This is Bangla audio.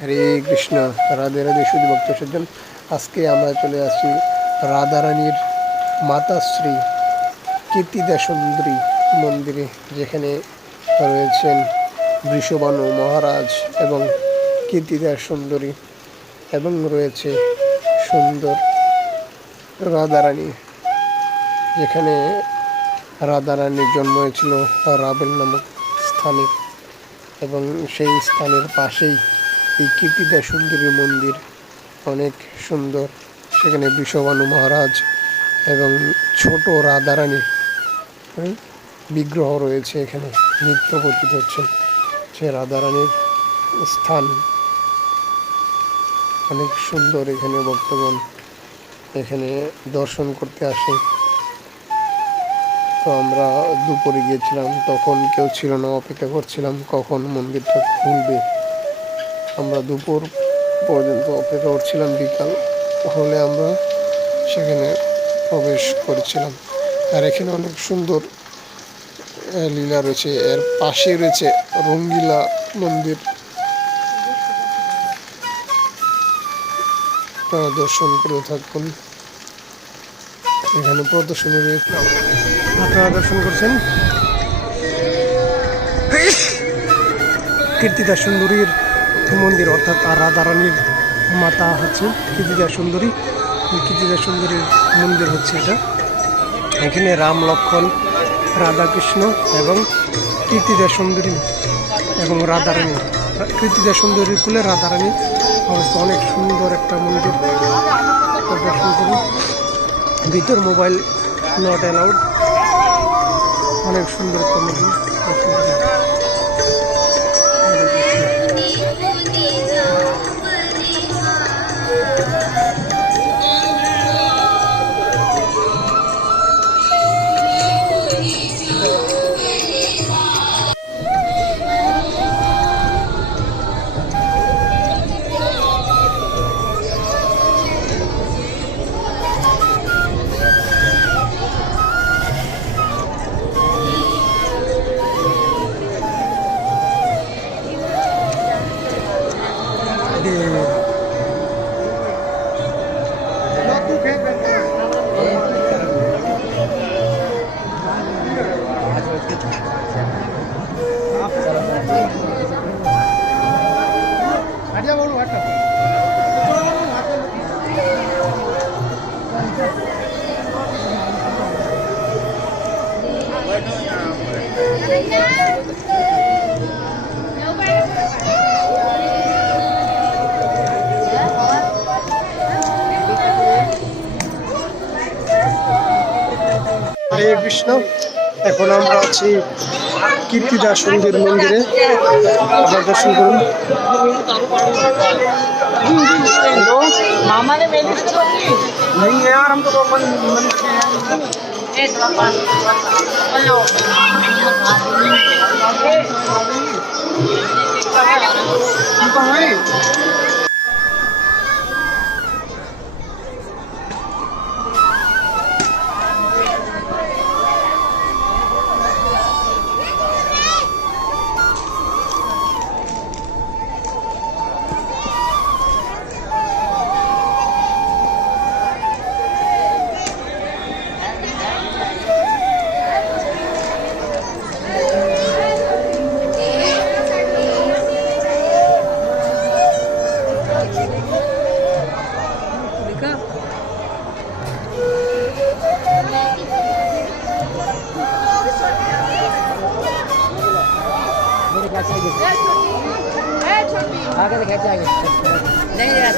হরে কৃষ্ণ, রাধে রাধে, শুধু ভক্ত সজ্জন। আজকে আমরা চলে আসছি রাধারানীর মাতাশ্রী কীর্তিদা সুন্দরী মন্দিরে, যেখানে রয়েছেন বৃষবানু মহারাজ এবং কীর্তিদা সুন্দরী এবং রয়েছে সুন্দর রাধারানী। যেখানে রাধারানীর জন্ম হয়েছিল রাবেল নামক স্থানে এবং সেই স্থানের পাশেই এই কীর্তিদা সুন্দরী মন্দির অনেক সুন্দর। সেখানে বিশ্ববানু মহারাজ এবং ছোট রাধারানী বিগ্রহ রয়েছে এখানে, নৃত্য পতিত হচ্ছেন সে রাধারানীর স্থান। অনেক সুন্দর এখানে বর্তমান এখানে দর্শন করতে আসে। তো আমরা দুপুরে গিয়েছিলাম, তখন কেউ ছিল না, অপেক্ষা করছিলাম কখন মন্দিরটা খুলবে। আমরা দুপুর পর্যন্ত অপেক্ষা করছিলাম, বিকাল হলে আমরা সেখানে প্রবেশ করেছিলাম। আর এখানে অনেক সুন্দর লীলা রয়েছে। এর পাশে রয়েছে রঙ্গিলা মন্দির। দর্শন করে থাকুন। এখানে প্রদর্শনী রয়েছে। আপনারা দর্শন করছেন? কীর্তিদা সুন্দরীর মন্দির অর্থাৎ রাধারানীর মাতা হচ্ছে কীর্তিদা সুন্দরী। কীর্তিদা সুন্দরীর মন্দির হচ্ছে এটা। এখানে রাম লক্ষণ রাধাকৃষ্ণ এবং কীর্তিদা সুন্দরী এবং রাধারানী কীর্তিদা সুন্দরীর কুলে রাধারানী অবস্থা অনেক সুন্দর একটা মন্দির। দর্শন করুন। ভিতর মোবাইল নট অ্যালাউড অনেক সুন্দর একটা মন্দির। দর্শন করুন। হরে কৃষ্ণ। এখন আমরা আছি কীর্তিদাস সন্ধ্যের মন্দিরে। আবার দর্শন করুন। नहीं आगे दिखा आगे नहीं यार.